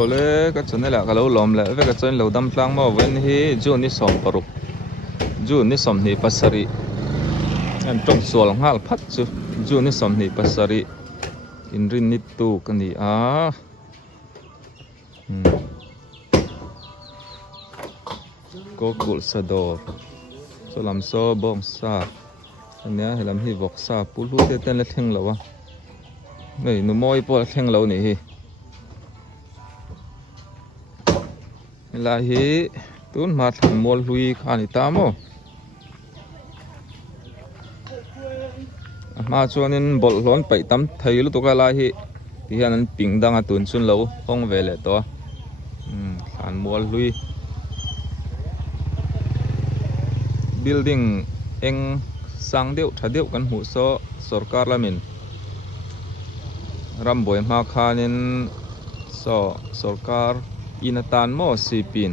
ole ka chun la ka lo lom la ve ka chun lo dam tlang mo wen hi ju ni som paruk ju ni som ni pasari an trong sual ngal phat chu ju ni som ni pasari in rin ni tu kan ni a ko kul sador so lam so bom sa ania helam hi vok sa pulu te ten la theng lo wa nei nu moi po theng lo ni hi là hi tun ma than mol hlui khani ta mo ma chuanin bol hlon pai tam thei lu to ka la hi ti hian an ping dang a tun chun lo hong ve le to than mol hlui building eng sang deuh tha deuh kan hmu so sarkar lamin ramboi ma khanin so sarkar inatan mo sipin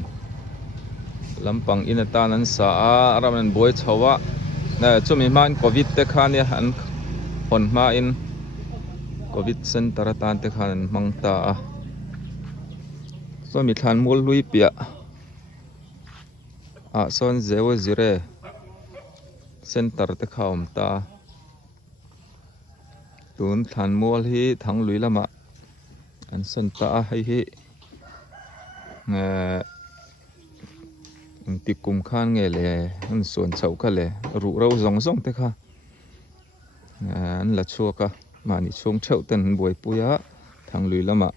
lampang inatan an sa a ramen boi chawa na chumi man covid te khani han hon ma in covid center tan te khan mangta a so mi than mul lui pia a son zewo zire center te khawm ta tun than mul hi thang lui lama an center a hi ti kum khan nge le an suan chau ka le ru ro zong zong te kha an la chuaka mani chung theu ten boi puya thang lui lama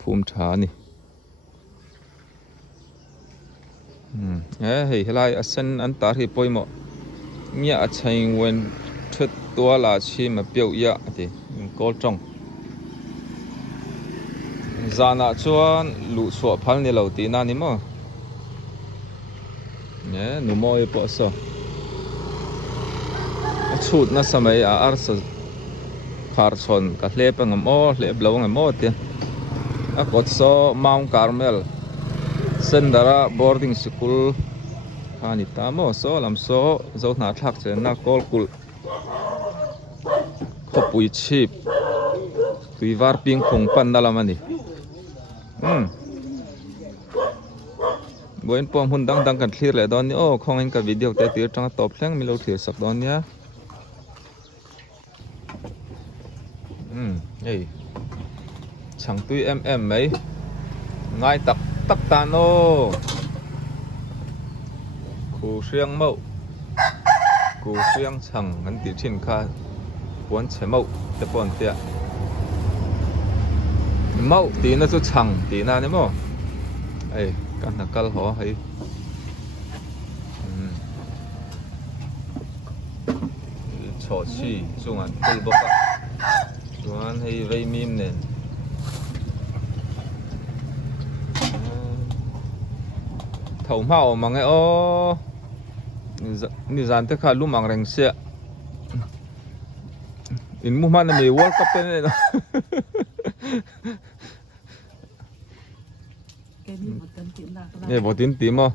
phum tha ni hei helai asen an tar hi poimo mia a chain wen thut tua la chi ma piau ya ati kol tong zana chuan lu chua phal ni lo ti na ni mo nu moi po so chut na samai a ar sa phar chon ka hle pa ngam o hle blo ngam o te a kot so Mount Carmel Sendara boarding school ani ta mo so lam so zo na thak chen na kol kul khopui chip tui var ping khong pan na lamani boin pom hun dang dang kan thlir le don ni o khong in ka video te tir tang top thleng mi lo thlir sak don nia ei chang tui mai ngai tak tak tan o khu siang mo khu siang chang an ti thin kha pon che mo te pon tia mo ti na chu chang ti na ni mo ei kan nakal ho hai cho chi chung an tul boka chuan hei vei mim nen thau mau mangai o ni zan te kha lu mang reng sia in mu man mi world cup te ne nè bỏ tin tím không?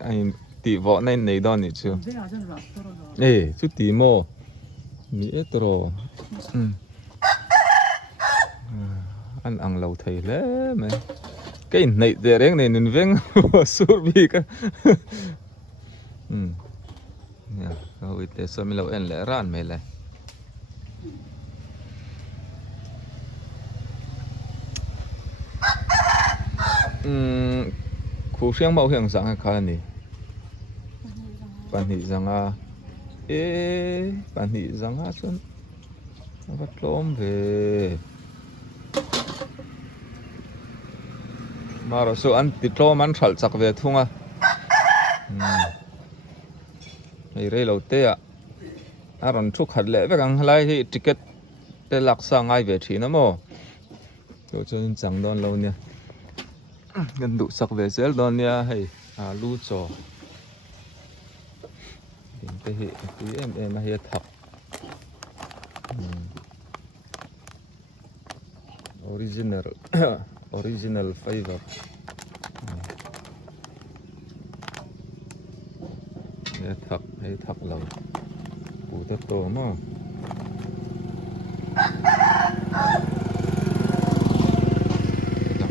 Anh tỉ võ này này đòn này chưa? Nè chút tím không? Mỹ rồi. Anh ăn lâu thầy lẽ mày. Cái này để đấy này nên veng sốt bị cái. Nè, rồi để sao mình lâu anh lẽ ran mày lại. Khu siang màu hiện dạng khá này bản thị rằng bản thị rằng chân bắt lôm về mà rồi số ăn thịt lôm ăn sẵn sặc về thung này đây lâu tê rồi chúc hạt lệ với càng lại thì ticket để lạc sang ai về thì nó mò rồi cho nên chẳng đón lâu nha gần đủ sặc về dễ đón nha hay lu cho cái hệ tí em hay thật original flavor hay thật lâu cụ tất tổ mà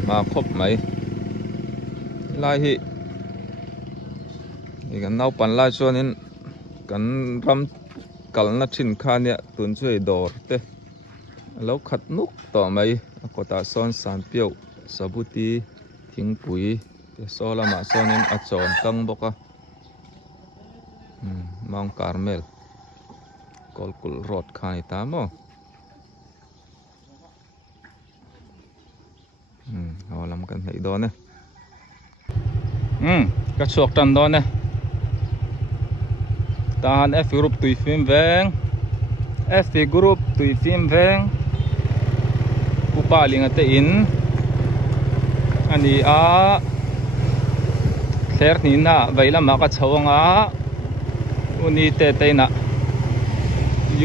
มาครบไหมไล่ฮินี่กันเอาปันไล่ช่วงนี้กันรำกัลนัดชินคาเนี่ยตุนช่วยดอร์เตแล้วขัดนุกต่อไหมก็ตาซ้อนสารเปียวสบุตีทิ้งปุ๋ยแต่ซ้อนละมาซ้อนนี้อาจอนตั้งบกะมองคาร์เมลกอลกุลรอดคานิตามอเอาลำกันให้ดอนเนี่ยกระชอกตันดอนเนี่ยตาหันF group ตุยฟิล์มแวงF group ตุยฟิล์มแวงกูป้าลิงอัตอินอันนี้แคร์นี่นะไว้ละมากัดชาวงอุนี่เตะนะ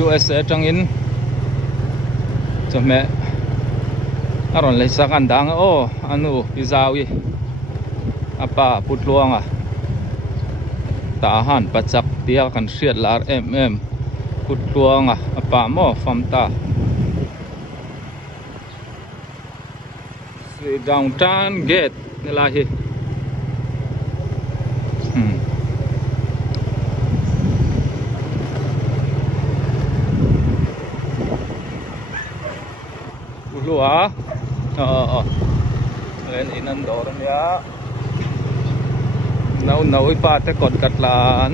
USA จังอินจะแม่อารอนเลยสักอันดังอันนู้พิซาวีapa put luang tahan pacak dia kan siat lar put luang apa mo famta si downtown gate nelahi luah lên inan dorm ya nấu pa te kod katlan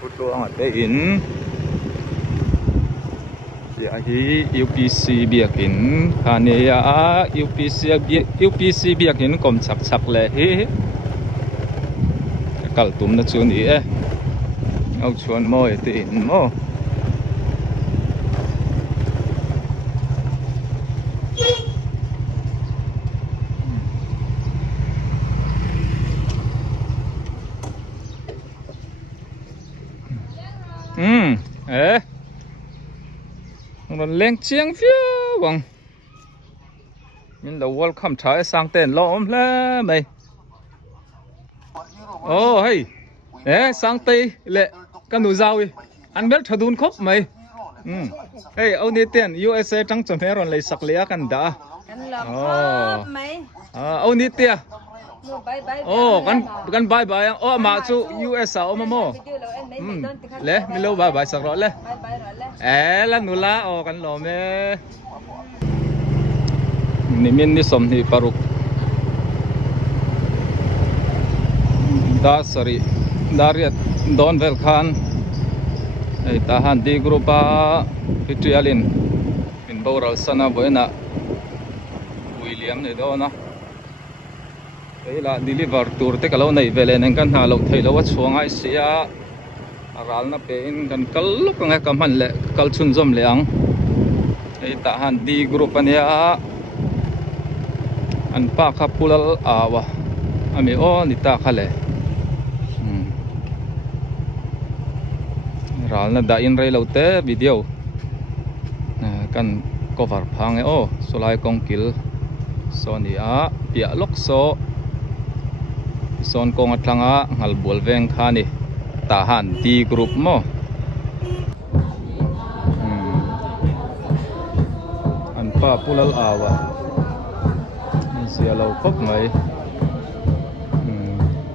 putuang ate in ya hi UPC biakin kane ya UPC biakin kom chak le hi kal tum na chu ni au chuan mo ate in mo nó lên chiang phía bằng mình là welcome trái sang tên lộm là mày hey sang tây lệ cái nụ rau đi ăn biết thằng đun khóc mày hey ông đi tiền USA trắng chấm hết rồi lấy sặc lẽกันđã ông đi tiềnกันbye bye mà chú US mà mo lẽ mình lâu bye bye sặc rồi lẽ là nụ láกันlộmนี่มินนี่สมนี่ปารุกดาริยดอนเวลคานไอ้ทหารดีกรุ๊ปพิทริอาลินมินบอรัลสนาบอยนะวิลเลียมเนี่ยดอนะไอ้ละดิลิเวอร์ตูร์เตกเราในเวลานั้นกันหาเราเทเราว่าช่วงไอเสียรัลน่ะเป็นกันกัลลุกงกำมันเละกัลชุนจอมเลี้ยงไอ้ทหารดีกรุ๊ปเนี่ยอันป้าขับพูลวะอเมโอนิตาขะเลยรัลน่ะได้อินเรย์เราเตะวิดีโอกันก็ฟาร์พังสลายกองกิลโซนี่เปียล็อกโซโซนกองอัดลังหัลบอลเวงขานี่ทหารดีกรุ๊ปโมอันป้าพูลวะเสียเราครบไหม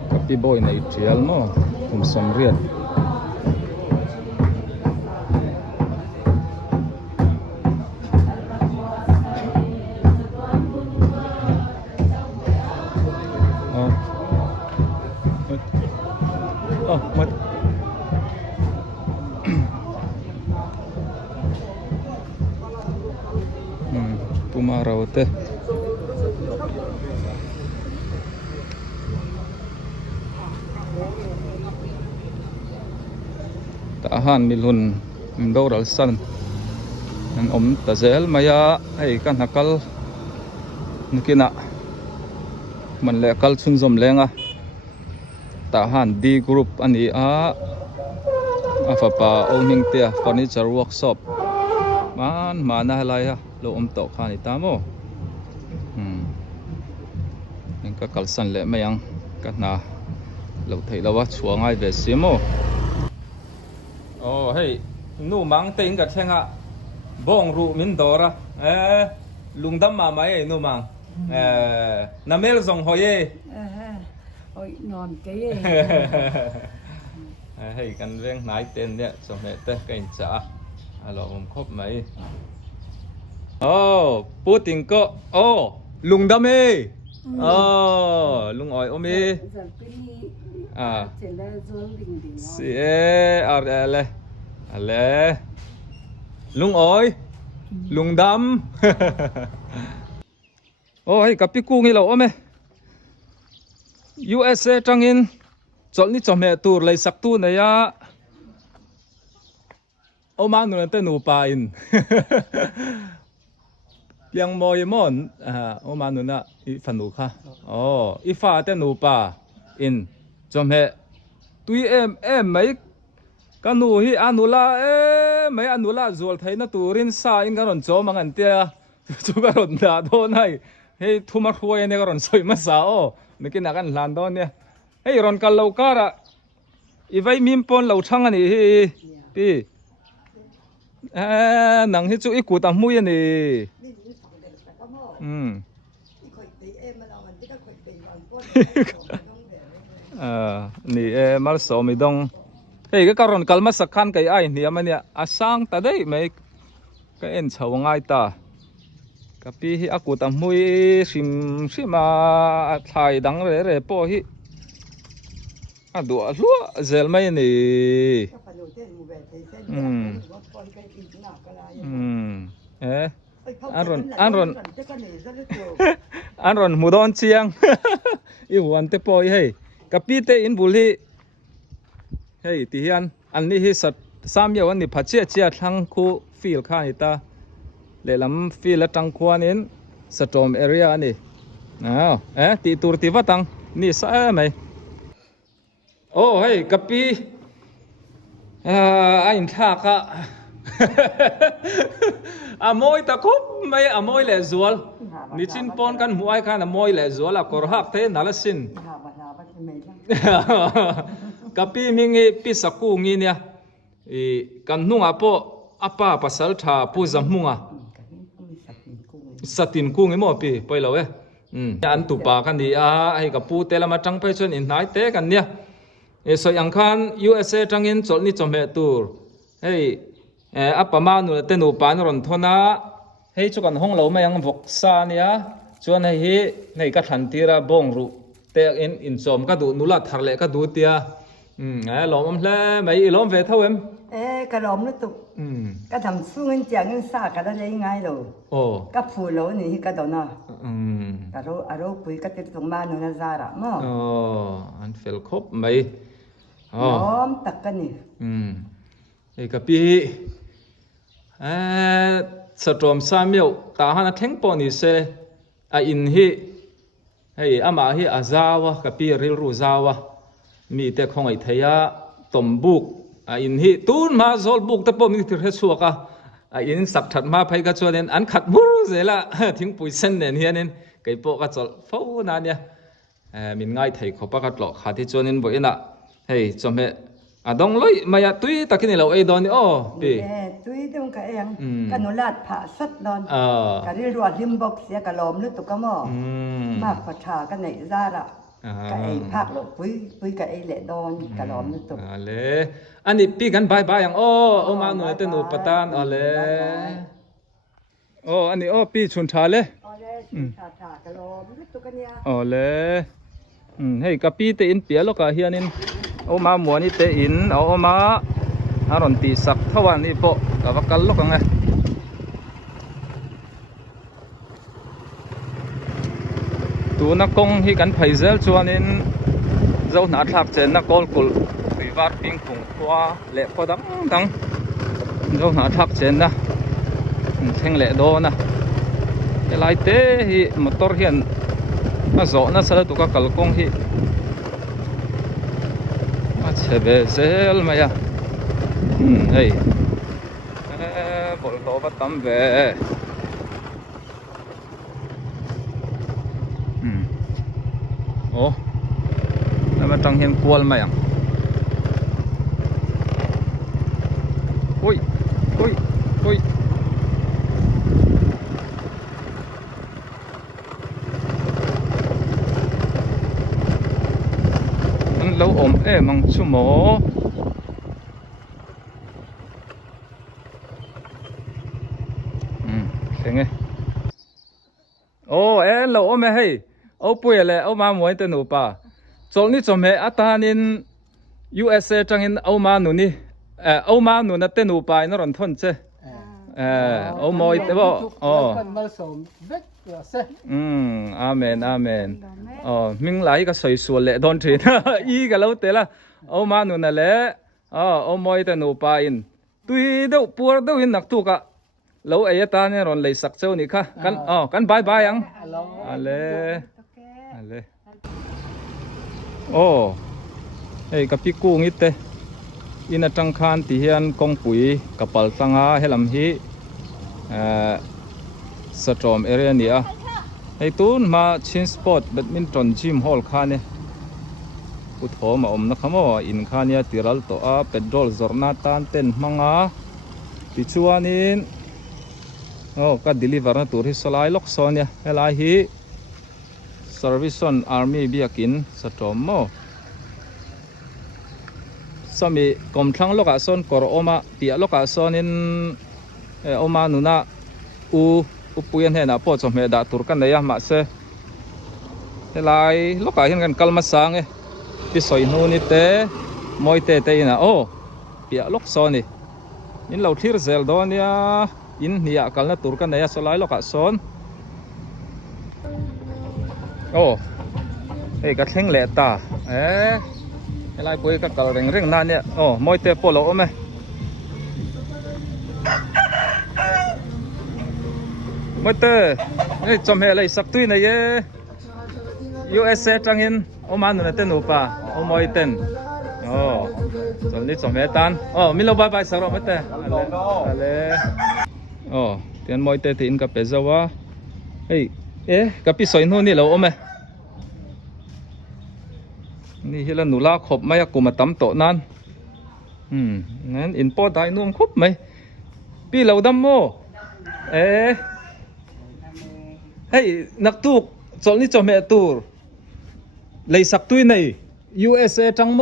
กับพี่บอยในเทียลโมผมสมเรียนมัดปูมาเราเตะtahan milhun doral san an tazel maya ai kan hakal nakina man le kal chun zom lenga tahan D group ani afapa owning te furniture workshop mana halai lo to khani tamo ka kalsan le mayang kana lo thei lawa chuangai ve simo oh hey nu mang ting ka thenga bong ru min dora lungdam ma mai nu mang namel zong hoye ôi ngon cái hey kan veng nai tenเนี่ยสมัยแต่กันจ้าเราผมครบไหมoh ปูติงก็oh ลุงดำเอลุงอ้อยโอมีสิอะไรลุงอ้อยลุงดำโอ้ยกับพี่กุ้งนี่เราโอ้ไหม USA จังอินจอดนี่จอมแม่ตูเลยสักตูเนี่ยโอ้มาหนูนั่นเต้นหนูปลาอินเพียงมอยมอนโอ้มาหนูน่ะอีฝันหนูค่ะอ๋ออีฟ้าเต้นหนูปลาอินจอมแม่ตุยไม่กันหนูฮีอันหนูละไม่อันหนูละจวลไทยน่ะตูรินซาอินกันรอนจอมังอันเตียจูกันรอนด่าโดนให้ให้ทุ่มหัวเนี่ยกันรอนสวยมาสาวนึกกินกันหลานโดนเนี่ยให้รอนกันเหล่าการะอีไว้มิมปนเหล่าช่างอันนี้พี่หนังที่จุอีกูตามมุ้ยนี่นี่มาสอมิดงเฮ้ยก็การอนกัลมาสักขันกับไอ้เนี่ยมันเนี่ยอาสังแต่ได้ไม่ก็เอ็นชาวง่ายตากับพี่อากูตามมุ้ยชิมาถ่ายดังเร่ปอฮีดูรัวเซลไม่นี่อันรอนมุดอนเชียงอีวันเตปอยให้กับพี่เตอินบุรีให้ที่อันนี้ฮิสัตสามยาวันนี้พัชเชียทั้งคู่ฟิลข้านิตาเลลำฟิลและจังควานินสตอมเอเรียนี่ตีตูร์ตีวัตังนี่ใช่ไหมโอ้เฮ้ยกับพี่ไอ้ท่าค่ะมวยตะคุบไม่มวยเละจวลนิชินปอนกันมวยกันมวยเละจวลกอร์ฮักเทนัลสินกับพี่มิงพี่สักกูงี้เนี่ยกันนุ่งอาโปอาป้าภาษาท่าผู้จำมุงสตินกูงี้มั่วพี่ไปแล้วอันตุปากันดีไอ้กับผู้เตลมาจังไปชนอินไหนเตกันเนี่ยสอยอังคาร USA จังอินจอดนี่จอมเฮตูร์เฮ้ยอัปปะมาหนูเต้นหนูปานรอนทนะเฮ้ยจุกันห้องเราไม่ยังวกซาเนี่ยชวนให้ในกระทันทีระบงรูเตะอินจอมก็ดูนุลัดทะเลก็ดูเตียหลอมแล้วไม่หลอมเวทเท่ากระหลอมนี่ตุกก็ทำสู้เงินเจียงเงินซากันได้ยังไงลูก็ผูโลนี่ก็โดนนะก็รู้คุยก็ติดตรงบ้านนู่นซาระมั้งอันเฟลครบไหมหลอมตักกันนี่ไอ้กับพี่สตรอมซามิวตาหันทิ้งปอนิเซอินฮีไอ้อามาฮีอาซาวะกับพี่ริลรูซาวะมีแต่ของไอ้เทียตมบุกอินฮีตูนมาโซลบุกแต่ปอมีที่เรชัวกะอินสักถัดมาไปก็ชวนเนอันขัดมุรุเซละทิ้งปุยเส้นเนี่ยเฮียนินไก่ปอก็จอลฟูนั่นเนี่ยมินง่ายไทยเขาปะกัดหลอกขาที่ชวนนินบ่อยน่ะเฮ้ยจอมเฮดองเลยมายาตุยตะกินเราไอ้ดอนนี่ปีตุยตรงกับเองกันนุลาดผ่าสัดดอนกันที่รวดริมบอกเสียกะลมนึกตุกมอมากประชากันไหนซาละกับไอ้ภาคหลบปุยกับไอ้เละดอนกะลมนึกตุกเลยอันนี้ปีกันบายอย่างมาหน่วยเต้นหนูปะตานเลยอันนี้ปีชุนชาเลยชุนชากะลมนึกตุกเนี่ยเลยให้กับปีเตอินเปียลกะเฮียนินมาหมวนี่เตอินมาอารอนตีสักเท่าวันนี้พอกับวักกันลกไงตัวนักกงที่กันไผ่เซลชวนินเจ้าหน้าทักเจนนักกอลกุลวิวัฒน์พิงคงตัวเละพอดังเจ้าหน้าทักเจนนะเท่งเละโดนะอะไรเตะที่มอเตอร์เฮียนน่าโจน่าสลัดตัวกับกลกงที่เชเบเซลมา呀เฮ้ยบอลโตบัตตัมเบแล้วมาตั้งเห็นกวนมาอย่าง ôi ôi ôi lâu ổn em mang chú mỏ thế nghe ô em lâu ổn mẹ hay ô bùi lệ ô mà muốn tên nụ pa chỗ ní chỗ mẹ ata nín USA trang in ô mà nụ ní ô mà nụ nát tên nụ pa nó còn thôn chứ ô mồi thế bộ amen amen mình lại cái sợi xuôi lệ đón trên ý cái lâu thế là ô mà nụ nè lệ ô mồi tên nụ pa in tuy đâu bùa đâu in nặc tu cả lâu ấy ta nè rồi lấy sắc châu nè kha căn bye bye ang ale ô hey kapi ku ngite ina tang khan ti hian kong pui kapal tanga helam hi satrom area nia hey tun ma chin sport badminton gym hall khan ne utho ma om na khamo in khania tiral to a petrol zorna tan ten manga pichuanin ka deliver na tur hi salai lok sonia helai hi service on army biakin satrom mo sami kom thlang loka son kor oma pia loka sonin oma nuna upuyan hena po chome da tur kan ya ma se helai loka hin kan kalma sang e ti soi nu ni te moi te ina pia lok soni in lo thir zel don ya in nia kalna tur kan ya solai loka son hey ka thleng le ta helai pui ka kal reng reng na ne moi te polo ome moi te ei chom he lai sak tui na ye USA tangin oman na ten upa moi ten chom ni chom he tan milo bye bye saro moi te ale tian moi te tin ka pezawa hey ka pi soi nu ni lo omeนี่เฮลันนูลาขบไม่กุมาตั้มโตนั่นงั้นอินโปได้นุ่มขบไหมพี่เราดำโมเฮ้ยนักตุกจอนี่จอมเมตูร์เลยสักตุยใน USA จังโม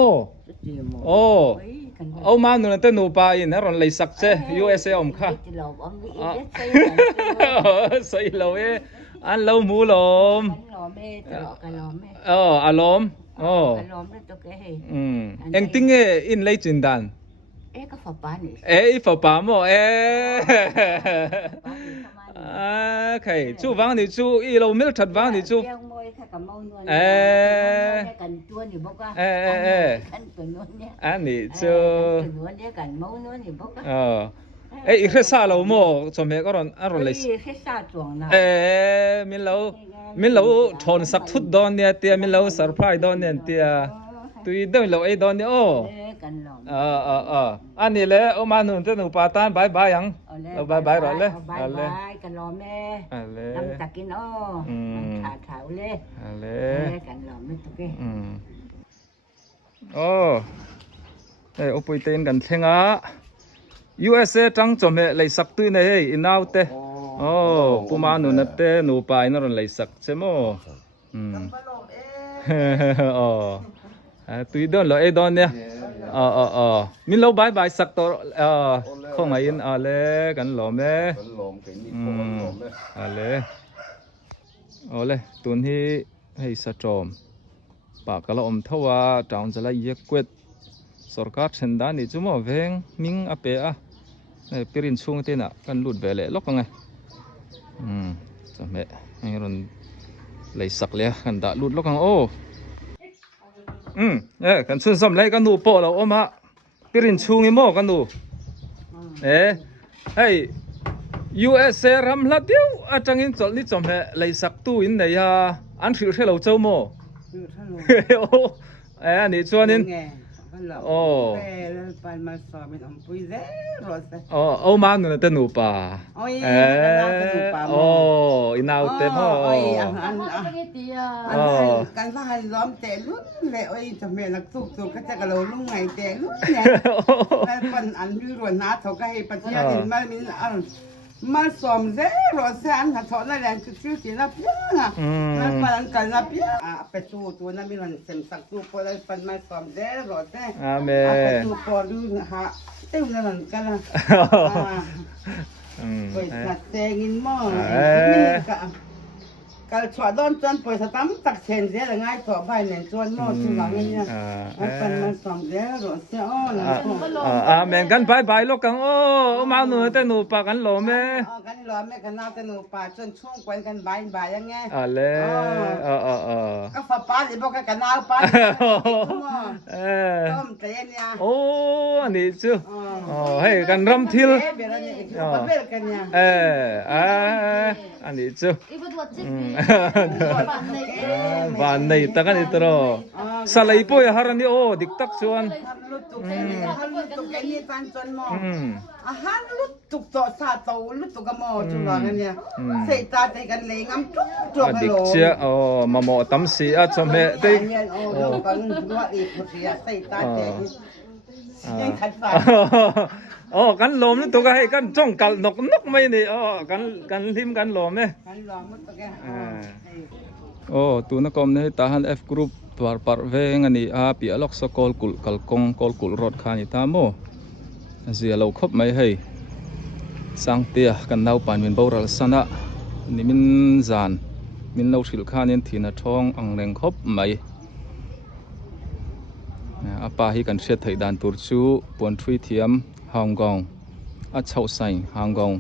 เอามาหนูนั่นเต้นหนูไปนะรอนเลยสักเจ้ USA อมค่ะใส่เราอันเราหมูหลอมอารมณ์em tính in lấy chuyện đàn cái phở bá này phở bá mà cái chú vang thì chú y lâu miếng thật vang thì chú anh thì chú ít khi xa lâu mà cho mẹ có rồi ăn rồi lấy mình lâu thôn sắc thút đón nè tia mình lâu surprise đón nè tia tụi đâu lâu ấy đón nè anh này lẽ ông anh nương tên nương bà tan bye bye yang bye bye rồi lẽ bye bye cần lo mẹ làm tắc cái nó thả thảo lẽ cần lo mẹ tụi cái đây ông bồi tên cần theng á USA trắng cho mẹ lấy sắc tui này inau te puma nu nate nu pai nó lấy sắc chứ mo tui don lo e don nè min lo bye bye sắc to không ai in ale kan lo me ale ole tun hi hay sa trom pa kala om thawa town jala ye kwet sarkar thenda ni chumo veng ming ape a pirin chung te na kan lut vele lok ngai chame ngiron lei sak le kan da lut lok ang kan chun som lai kan nu po lo oma pirin chung i mo kan nu hey USA ram la diu atangin chol ni chome lei sak tu in nei ha an thil thelo chau mo ni chuanin โอ้ปันมาสอบเป็นอมปุยเด้รถ โอ้โอ้มาหนูเต้นหนูป่าโอ้อินาวเต้พ่อกันว่าให้ล้อมแต่รุ่นเลยโอ้ยจะเมียนักสู้สู้ก็จะกระโดดลุ่งไงแต่รุ่นเนี่ยแล้วปันอันยืรวนน้าเขาก็ให้ปัญญาดินมามีอันมาสอมเด้รถแซนถ้าถอนอะไรแรงชื่อจีน่าเพี้ยนะแล้วปันกันน่าเพี้ยไปสู้ตัวนั้นมีหลังเส้นสักสู้พอแล้วปันมาสอมเด้รถแซนไปสู้พอดูฮะเต็มแล้วกันนะไปสัตว์แตงินหม้อการชอดอนจนเปิดสตัมตักเชนเสียละง่ายต่อไปเนี่ยจนหม้อชุนหลังเนี่ยเป็นมาสอมเด้รถเสียอ้อนะแม่งกันไปลูกกังโอ้มาหนูเต้นหนูป่ากันหล่อแม่กันหล่อแม่กันน่าเต้นหนูป่าจนช่วงกวนกันบ่ายยังไงเลยก็ฟ้าป้าหรือบอกกันน่าป้าต้มเตี้ยเนี่ยโอ้นี่จูให้กันรำทิลอันนี้จูบ้านในตะกันอิตรอสลายป่วยหารันนี่โอ้ดิกตักชวนลุตุกแกนี่ตันจนหมออาหารลุตุกต่อซาโตลุตุกกมอจุลาเนี่ยเสยตาใจกันเลยงำทุกตัวไปโลดิกเชียมาหมอตั้มสีอาชมเหตุโอ้กันรัวอีกเสียเสยตาใจยังขัดฝาโอ้กันลมนี่ตัวก็ให้กันจ้องกันนกไม่นี่กันลิมกันลมเนี่ยกันลมมันตัวแกโอ้ตัวนกมเนี่ยตาหัน F group par ve ngani a pi alok so kol kul rot khani ta mo zia lo khop mai hei sang tia kan nau pan min boral sana ni min zan min lo thil khanin thina thong ang reng khop mai apa hi kan hriat thei dan tur chu pon thui thiam Hong Kong a chau sai Hong Kong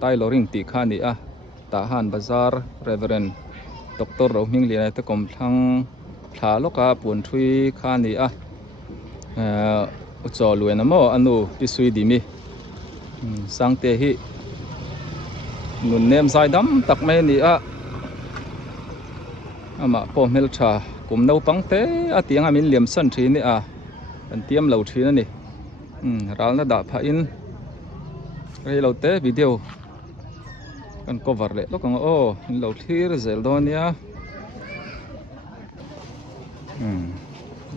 tai lo ring ti khani a ta han bazar reverend Dr. Ro Ming Li ta kom thang thla loka pun thui kha ni a cho luena mo anu ti sui di mi sangte hi nun nem sai dam tak mai ni a ama po mel tha kum no pangte a tiang amin liam san thi ni a an tiam lo thi na ni ral na da pha in rei lo te video kan cover le lokang o lo thir zel donia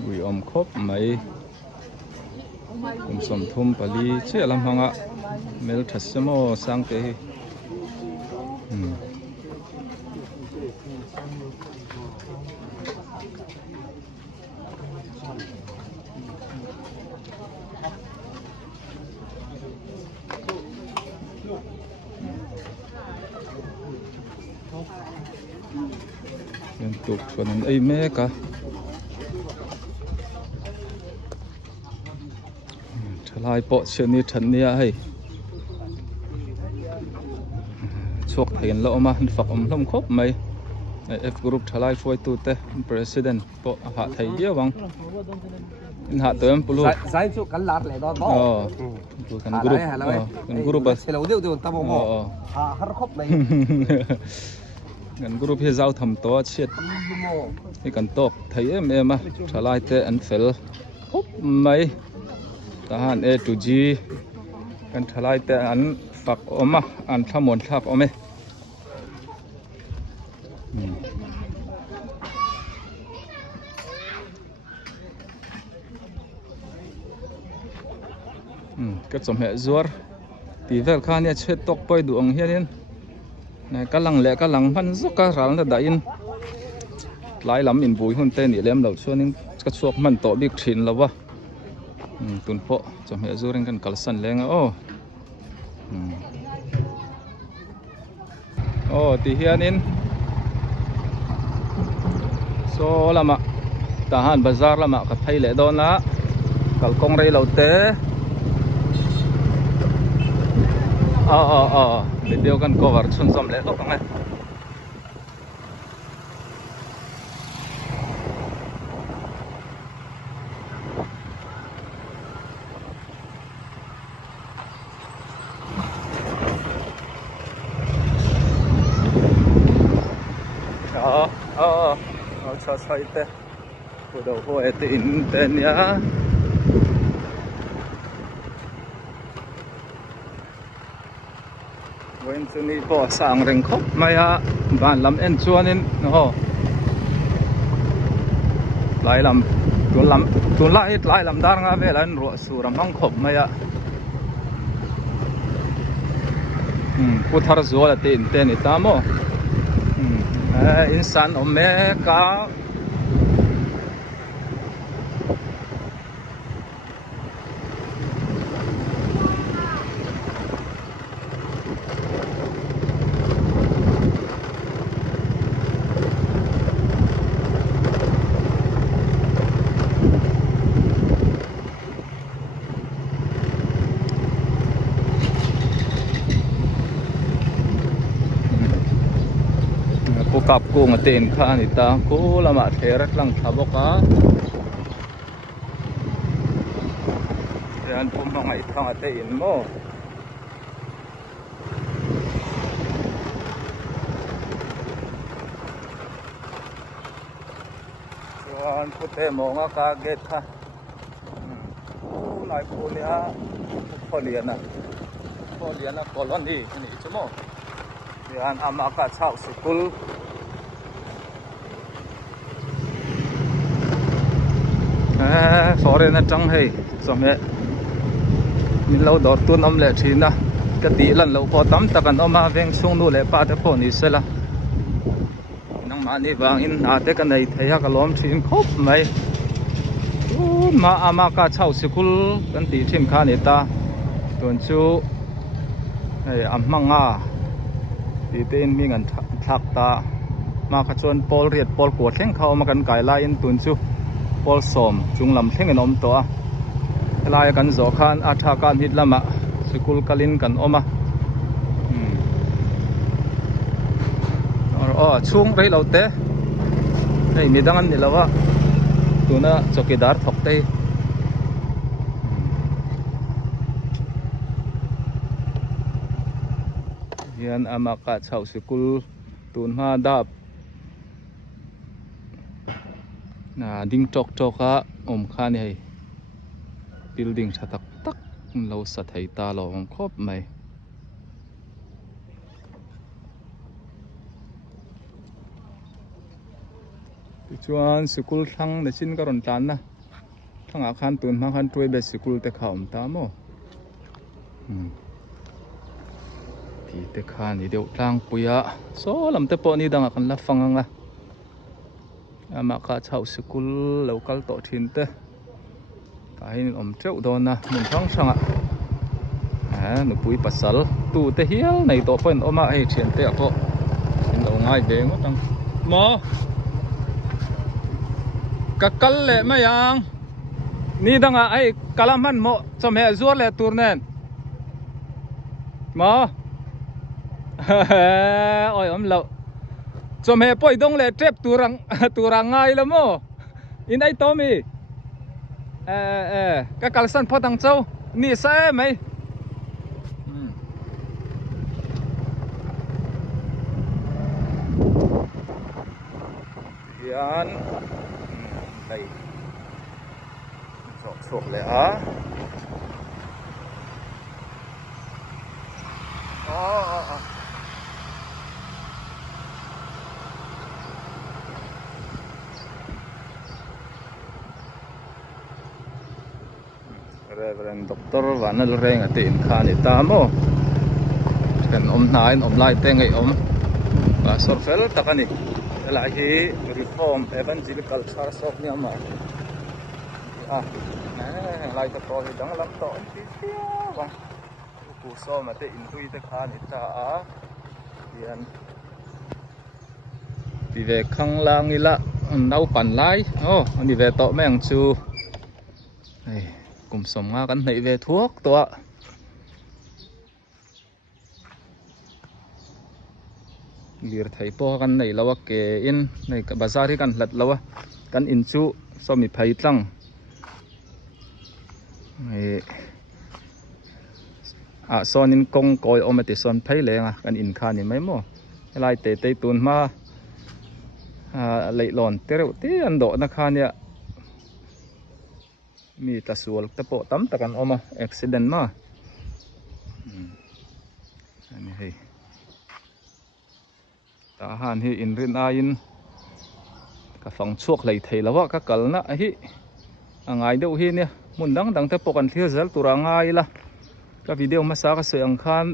gui om khop mai kum som thum pali che lam hanga mel thasmo sang te yang tuk chuan ai me ka thalai po cheni than nia hei chok thein lo ma fak om hlom khop mai F group thalai foi tu te president po ha thei yawang in ha toem pulu sai chu kan lar le do bo kan group ba se lo deu ta bo ha har khop mai gan group hi zau tham to chiat hi kan tok thei em a thalai te an fel khop mai ta han A to G kan thalai te an fak oma an thamon thak ome cái chom he zuar ti vel khan ya chet tok poi du ang hianin na kalang le kalang man zuka ral na da in lai lam in bui hun te ni lem lo chuanin ka chuak man to bik thin lawa tun po chom he zuring kan kalsan lenga ti hianin so lama tahan bazar lama ka thai le don na kalkong rei lo te video kan cover chun som le lo kang cha ite pudo ho ete in ten ya วันนี้พอสั่งเร่งครบไม่ฮะบ้านลำเอ็นชวนนินโอ้หลายลำตัวไล่ลำดารงาเวลันรัวสูรำน้องครบไม่ฮะพูดทาร์ซัวละเต้นตามโมอินสันอเมริกากูกับกูมาเต้นข้านิตากูละมาเทรักลังทับกะยันผมมองไอ้ทางเต้นโมวันพุธเตมองอากาศเกตค่ะนายผู้เนี่ยพ่อเลี้ยนนะก่อนวันนี้นี่ชั่วโมงยันอามากาศเช้าสกุลสอเรนจังให้สมัยมีเราดอตุนอมเล่ทีนะกติลันเราพอตั้มตะกันออกมาเวงช่วงนู้นเลยป้าจะพอนี่เสละนังมานี่บางอินอาเด็กกันในไทยก็ล้อมทีมครบไหมมาอามากาเช่าสกุลกันตีทีมข้านี่ตาตัวนชูไอ้อัมมังอาตีเต้นมีเงินทักตามาขจรปอลเรียดปอลกวดแข่งเขามากันไก่ลายอินตัวนชูปอลสมจุงลำเท่งกันอมตัวลายกันโจขานอาชาการฮิตละมะสกุลกลินกันอมะช่วงไรเราเตะไอ้มีดังนั้นนี่แล้วว่าตัวน่ะจกิดาร์ถกเตะยันอามากาชาวสกุลตุนมาดับดิ้งจอกอะอมข้านี่บิลดิ้งชะตักเราสัตย์ตาเราครบไหมชวนสกุลทั้งในชิ้นกระรอนตันนะทั้งอาคารตุนมาคันตัวเบสสกุลเตะข่าวตามโมที่เตะข่านี่เดี๋ยวทางปุยะโซลำเตะปอนี่ดังกันละฟังงะมาข้าเช่าสกุลเหล่ากัลโตทินเตะตายนี่อมเจ้าโดนนะมุนช่องช่างหนูปุยปัสสาวตู้เตะเฮียในตัวเพิ่นออกมาให้เชียนเตะก็เป็นเราง่ายเด้งก็ตั้งหมอกัลเล่ไม่ยังนี่ดังไอ้กะละมันหมอสมัยจั่วเล่ตัวนั้นหมอโอ้ยเราสมัยป่วยดงเล่เจ็บตัวรังง่ายละหมออินไอ้ตัวมีก็กัลสันพอตั้งเจ้านี่ใช่ไหมยันได้โชคเลยฮะReverend Dr. Vanal Reng atin kani tamo kan nai lai tengai Pastor Fel takani lahi reform evangelical church of Myanmar lai ta to dang lam to ti bang ku so ma te in hui te kani ta yan ti ve khang lang ila nau pan lai ani ve to meng chu cùng sống ngaกันไหนเวทุกตัวเลียร์ไทยพอกันไหนแล้วว่าเกอินในกับบาซาร์ที่กันหลัดแล้วว่ากันอินซูสมิไพตังซอนินกงกอยอมติซอนไพเลยอ่ะกันอินคานี่ไม่มั่วลายเตะตุนมาไหลหลอนเตะเร็วเตะอันโดนะคาเนี่ย มีตะสวลตะโปตั้มตะกันออกมาอุบิเหตุมาอันนี้ให้ตาหันให้อินรินอายินก็ฟังชวกเลยไทยแล้วว่าก็กัลนะฮิอังไงเดี๋ยวฮิเนี่ยมุนดังแต่ปกันเที่ยวเซลตุรังไงล่ะก็วิดีโอมาสักเสียงคัน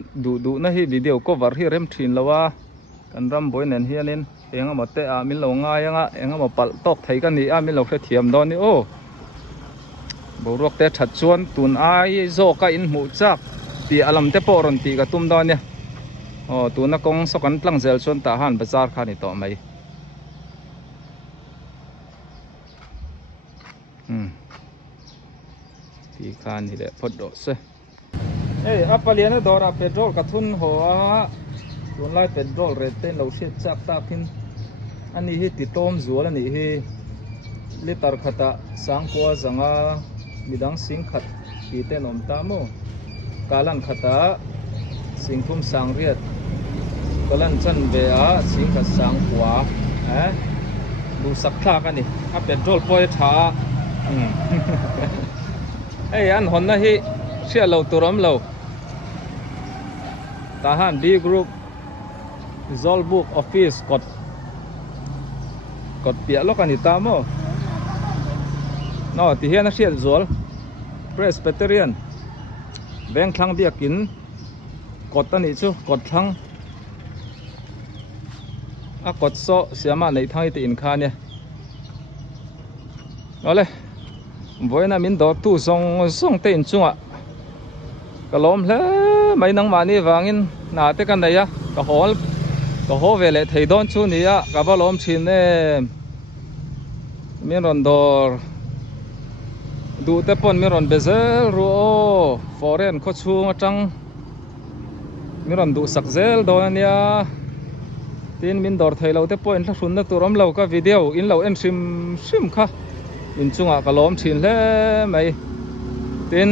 ดูนะฮิวิดีโอก็วาร์ฮิเริ่มทินแล้วว่ากันรำบอยเน้นเฮียนินเองมาเตะมิลลงง่ายเองมาปัลตอกไทยกันนี่มิลลงเทียมดอนนี่โอ้บรวกเตะชัดชวนตุนไอโซก็อินหมูจักตีอารมณ์เตะปอรันตีกับตุ้มดอนเนี่ยอ๋อตัวนักกงสกันตั้งเซลชวนตาหันบาซาร์ขานี่ต่อไหมตีขานนี่แหละพอดดเสเอ้ยอัปเลียนดอร์เปโตรกระทุนหัวส่วนไล่เป็นโรคเรตเต้นเราเสียจากตาพินอันนี้ที่ติดต้มจัวแล้วนี่ที่ลิตรขัดสังกัวสังอามีดังสิงขัดที่เต้นอมตาโมกาลันขัดสิงคุมสังเรียดกาลันจันเบียสิงขัดสังขวาดูสักท่ากันนี่ถ้าเป็นโรคป่วยช้าไอ้อันหอนนะที่เชื่อเราตัวร้อมเราทหารดีกรุ๊ปZolbook Office กดเปียแล้วกันนี่ตามมั้งนอที่เฮียนักเรียน Zol Presbyterian แบงค์คลังเบียกินกดตันนี่ชูกดคลังกดโซ่เสียมาในทางที่อินคาเนี่ยเอาเลยบ่อยนะมินดอตู้ส่งเต้นจุงก็ล้มแล้วไม่นั่งมานี่วางินหนาเตกันได้ยะก็หอเวลไทยดอนชูนี่ยะกับว่าล้มชินเน่มีรอนดอร์ดูแต่ปนมีรอนเบเซลรัวฟอเรนเขาชูมาจังมีรอนดูสักเซลดอนเนี่ยทีนมินดอร์ไทยเราแต่ปนถ้าชุนนักตัวรำเราก็วิดีโออินเราเอ็นซิมค่ะอินจุงก็ล้มชินแล้วไม่ทีน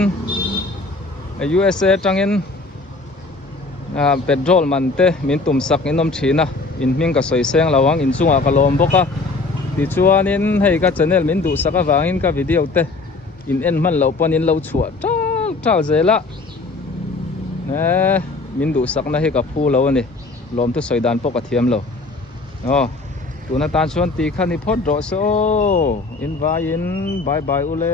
USA จังอินเป็นโรลมันเตมินตุ่มสักอินนมชีนะอินมิงก็สวยเสียงระวังอินซุงก็ลมบกะติชัวนินให้ก็จะเนลมินดูสักวางอินก็วิดีโอเตอินเอ็นมันเราปนินเราชัวเจ้าเจละมินดูสักนะให้กับผู้เราเนี่ยลมทุกสวยดานปกเทียมเราอ๋อตัวนัตตาชวนตีขันนิพดรอโซอินวายินบายบายอุเล